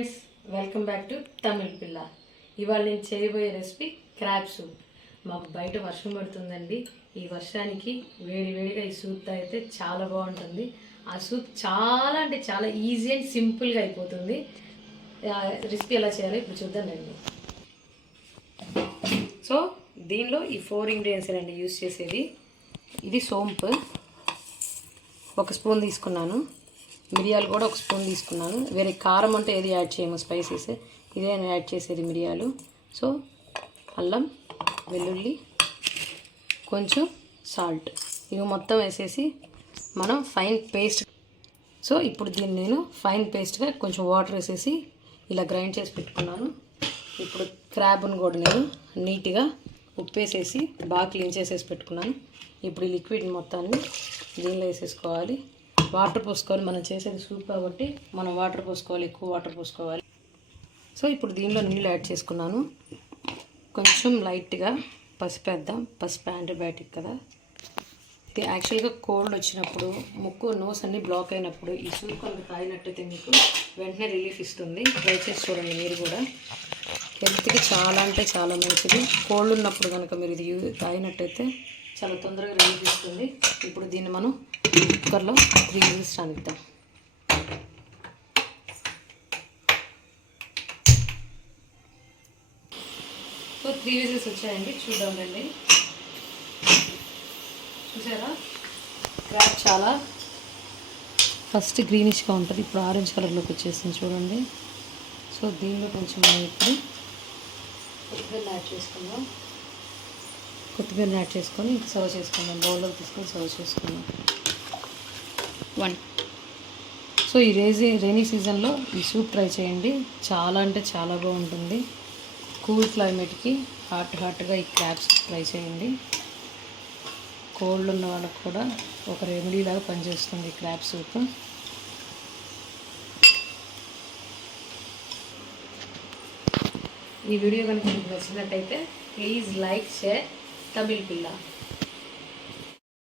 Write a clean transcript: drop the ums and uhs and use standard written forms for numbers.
Friends, welcome back to Tamil పిల్ల. ఇవాళ నేను చేయబోయే రెసిపీ క్రాబ్ సూప్. మాకు బయట వర్షం పడుతుందండి. ఈ వర్షానికి వేడివేడిగా ఈ సూప్ తాగితే చాలా బాగుంటుంది. ఆ సూప్ చాలా అంటే చాలా ఈజీ అండ్ సింపుల్గా అయిపోతుంది. రెసిపీ ఎలా చేయాలో ఇప్పుడు చూద్దామండి. సో దీనిలో ఈ 4 ఇంగ్రీడియంట్స్ అండి యూజ్ చేసేది. ఇది సోంపు 1 స్పూన్ తీసుకున్నాను, మిరియాలు కూడా 1 స్పూన్ తీసుకున్నాను. వేరే కారం అంటే ఏది యాడ్ చేయము, స్పైసెస్ ఇదే యాడ్ చేసేది మిరియాలు. సో అల్లం, వెల్లుల్లి, కొంచెం సాల్ట్, ఇవి మొత్తం వేసేసి మనం ఫైన్ పేస్ట్. సో ఇప్పుడు దీన్ని నేను ఫైన్ పేస్ట్గా కొంచెం వాటర్ వేసేసి ఇలా గ్రైండ్ చేసి పెట్టుకున్నాను. ఇప్పుడు క్రాబ్ను కూడా నేను నీట్గా ఉప్పేసేసి బాగా క్లీన్ చేసేసి పెట్టుకున్నాను. ఇప్పుడు ఈ లిక్విడ్ మొత్తాన్ని దీనిలో వేసేసుకోవాలి. వాటర్ పోసుకోవాలి, మనం చేసేది సూప్ కాబట్టి మనం వాటర్ పోసుకోవాలి, ఎక్కువ వాటర్ పోసుకోవాలి. సో ఇప్పుడు దీనిలో నీళ్ళు యాడ్ చేసుకున్నాను. కొంచెం లైట్గా పసుపు వేద్దాం. పసుపు యాంటీబయాటిక్ కదా. ఇది యాక్చువల్గా కోల్డ్ వచ్చినప్పుడు, ముక్కు నోస్ అన్నీ బ్లాక్ అయినప్పుడు ఈ సూప్ కనుక తాగినట్టయితే మీకు వెంటనే రిలీఫ్ ఇస్తుంది. ట్రై చేసి చూడండి మీరు కూడా. హెల్త్కి చాలా అంటే చాలా మంచిది. కోల్డ్ ఉన్నప్పుడు కనుక మీరు ఇది తాగినట్టయితే చాలా తొందరగా రిలీఫ్ ఇస్తుంది. ఇప్పుడు దీన్ని మనం కుక్కర్లో 3 విజిల్స్ రానిద్దాం. సో 3 విజిల్స్ వచ్చాయండి, చూద్దాం రండి. చూసారా, క్రాబ్ చాలా ఫస్ట్ గ్రీనిష్గా ఉంటుంది, ఇప్పుడు ఆరెంజ్ కలర్లోకి వచ్చేసింది చూడండి. సో దీనిలో కొంచెం మనం ఇప్పుడు కొత్తిమీర యాడ్ చేసుకుందాం. కొత్తిమీర యాడ్ చేసుకొని సర్వ్ చేసుకుందాం. బౌల్లో తీసుకొని సర్వ్ చేసుకుందాం. 1. సో ఈ రైనీ సీజన్లో ఈ సూప్ ట్రై చేయండి, చాలా అంటే చాలా బాగుంటుంది. కూల్ క్లైమేట్కి హాట్గా ఈ క్రాబ్ సూప్ ట్రై చేయండి. కోల్డ్ ఉన్న వాళ్ళకి కూడా ఒక రెమెడీ లాగా పనిచేస్తుంది క్రాబ్ సూప్. ఈ వీడియో కనుక మీకు నచ్చినట్టయితే ప్లీజ్ లైక్, షేర్ తమిళ్ పిల్ల.